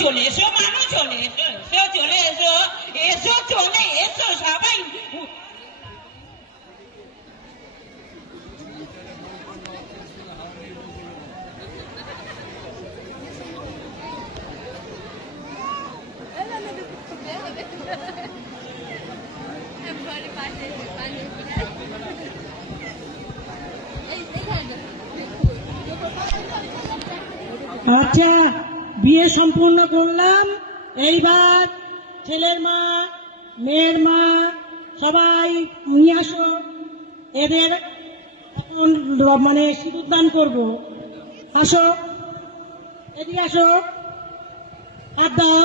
চলে এসো মানু, চলে এসো, এসো চলে এসো, এসো চলে এসো সবাই। আচ্ছা, বিয়ে সম্পূর্ণ করলাম। এইবার ছেলের মা, মেয়ের মা সবাই নিয়ে আসো, এদের এখন মানে সিঁদুর দান করবো। আসো, এদিকে আসো, হাত দাও।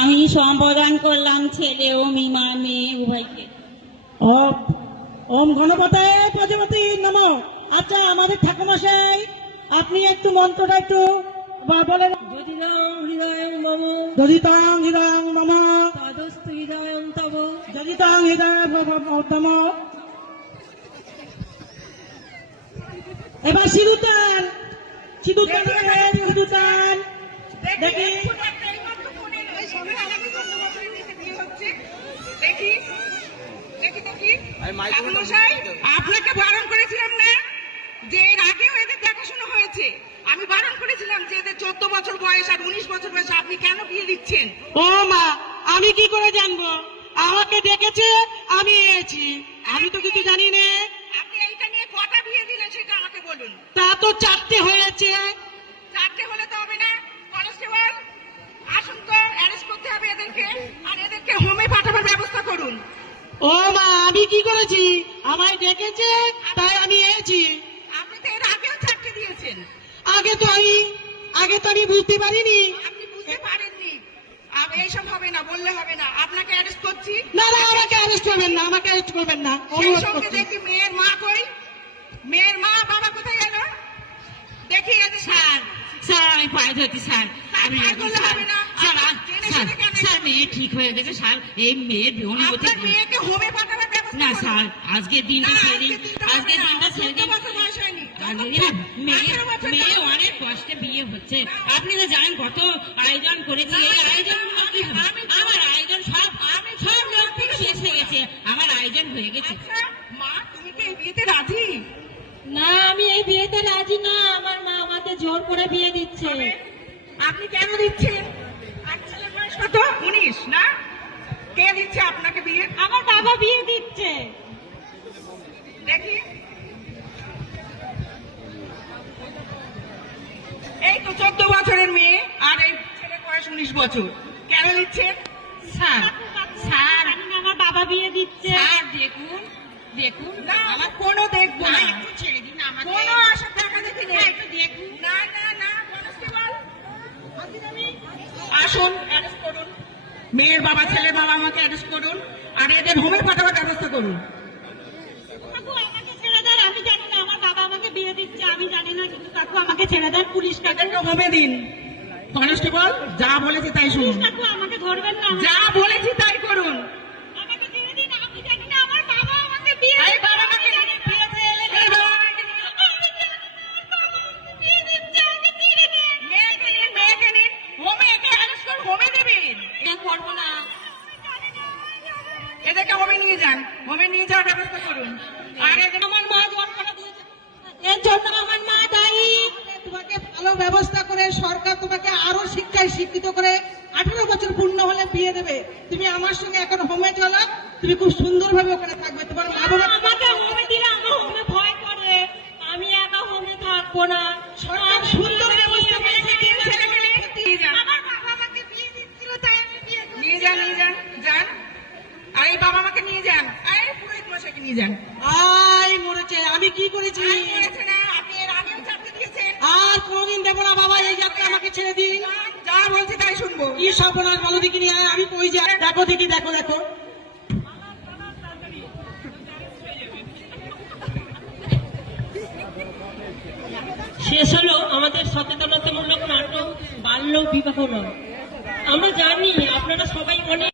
আমি সম্বোধন করলাম ছেলে ও মিমা মেয়ে উভয়কে। ওম গণপতায় প্রজাপতি নমঃ। আচ্ছা, আমাদের ঠাকুরমশাই আপনি একটু মন্ত্রটা একটু বলেন। যদিদং হৃদয়ং মম দধিতাং হৃদয়ং মম তদস্তু হৃদয়ং তব। দধিতাং হৃদয়ং মম। এবার সিঁদুর দান, সিঁদুর দান করেন, সিঁদুর দান। দেখি আপনাকে বারণ করেছিলাম না যে এর আগেও এদের দেখাশোনা হয়েছে? আমি বারণ করেছিলাম যে এদের 14 বছর বয়স আর 19 বছর বয়স, আপনি কেন বিয়ে দিচ্ছেন? ও মা, আমি কি করে জানবো? আমাকে ডেকেছে, আমি এসেছি, আমি তো কিছু জানি না। আপনি এইটা নিয়ে কটা বিয়ে দিলেন সেটা আমাকে বলুন। তা তো 4টে হয়েছে। 4টে হলে তো হবে না। কনস্টেবল আসুন তো, অ্যারেস্ট করতে হবে এদেরকে, আর এদেরকে হোমে পাঠাবার ব্যবস্থা করুন। ও মা, আমি কি করেছি? আমায় ডেকেছে তাই আমি এসেছি। আপনি তো এর আগেও 4টে দিয়েছেন। আগে তো আমি বুঝতে পারিনি। আপনি বুঝতে পারেননি। এইসব হবে না, বললে হবে না। আপনাকে অ্যারেস্ট করছি। না না, আমাকে অ্যারেস্ট করবেন না, আমাকে অ্যারেস্ট করবেন না, সেই অনুরোধ সঙ্গে করছি। দেখি মেয়ের মা কই? মেয়ের মা বাবা কোথায় গেল? দেখি এদের স্যার, স্যার আমি পায়ে ধরছি স্যার, আমি পায়ে ধরলে হবে না। স্যার, জেনে স্যার, শুনে কেন? স্যার মেয়ে ঠিক হয়ে গেছে স্যার, এই মেয়ের অনুমতি আপনার মেয়েকে হোমে পাঠাবার ব্যবস্থা না করুন। স্যার, আজকের দিনটা না, সেদিন, আজকের দিনটা 14 সেদিন, বছর বয়স হয়নি। আজকের দিনে মেয়ে 18 বছর মেয়ে বয়স। অনেক কষ্টে বিয়ে হচ্ছে। আপনি তো জানেন কত আয়োজন করেছি, এই আয়োজন কি হবে? আমার আয়োজন সব লোক থেকে শেষ হয়ে গেছে, আমার আয়োজন হয়ে গেছে। আচ্ছা, মা তুমি কি এই বিয়েতে রাজি? না, আমি এই বিয়েতে রাজি না। আমার মা আমাকে জোর করে বিয়ে দিচ্ছে। আপনি কেন দিচ্ছেন? আর ছেলের বয়স কত? 19 না? কে দিচ্ছে আপনাকে বিয়ে? আমার বাবা বিয়ে দিচ্ছে। দেখি এই তো 14 বছরের মেয়ে, আর এই ছেলের বয়স 19 বছর। কেন দিচ্ছেন? স্যার, স্যার, আমার বাবা বিয়ে দিচ্ছে। স্যার দেখুন, দেখুন না, আমার কোনো দেখবো না। একটু ছেড়ে দিন আমাকে। কোনো আশা টাকা দেখি নেই। একটু দেখুন। না না না, কনস্টেবল আসুন, অ্যারেস্ট করুন। মেয়ের বাবা ছেলের বাবা আমাকে অ্যারেস্ট করুন, আর এদের হোমে পাঠাবার ব্যবস্থা করুন। কাকু আমাকে ছেড়ে দেন, আমি জানি না আমার বাবা আমাকে বিয়ে দিচ্ছে, আমি জানি না, কিন্তু কাকু আমাকে ছেড়ে দেন। পুলিশ কাকু, এদেরকে হোমে দিন। কনস্টেবল যা বলেছে তাই শুনুন। কাকু আমাকে ধরবেন না। যা বলেছি তাই করুন। আমাকে ছেড়ে দিন, আমি জানি না আমার বাবা আমাকে বিয়ে এই দিচ্ছে। বাবা আমাকে নিয়ে বিয়েতে এলে এই বাবা আমাকে নিয়ে। মেয়েকে নিন, হোমে একে অ্যারেস্ট করুন, হোমে দেবেন। করবো না। এদেরকে হোমে নিয়ে যান, হোমে নিয়ে যাওয়ার ব্যবস্থা করুন। আর এদের আমার মা জোর করে দিয়েছে, এর জন্য আমার মা দায়ী। তোমাকে ভালো ব্যবস্থা করে সরকার তোমাকে আরো শিক্ষায় শিক্ষিত করে 18 বছর পূর্ণ হলে বিয়ে দেবে। তুমি আমার সঙ্গে এখন হোমে চলো, তুমি খুব সুন্দরভাবে ওখানে থাকবে। তোমার মা বাবা আমাকে হোমে দিলে আমার হোমে ভয় করে, আমি একা হোমে থাকবো না। সরকার সুন্দর ব্যবস্থা করেছে। তিন ছেলেকে নিয়ে যান। আমার বাবা আমাকে বিয়ে দিচ্ছিল, তাই আমি বিয়ে করেছি। নিয়ে যান, নিয়ে যান, যান। আর এই বাবা আমাকে নিয়ে যান, এই পুরোহিত মশাইকে নিয়ে যান। আই মরেছে, আমি কি করেছি? আর দিয়েছে না, আপনি এর আগেও চাকরি দিয়েছেন। আর কোনদিন দেবো না বাবা, এই যাত্রা আমাকে ছেড়ে দিন। যা বলছে তাই শুনবো। কি সর্বনাশ বলো দেখি নিয়ে, আমি কই যাই? দেখো দেখি, দেখো দেখো। শেষ হলো আমাদের সচেতনতামূলক নাটক বাল্য বিবাহ নয়। আমরা জানি আপনারা সবাই অনেক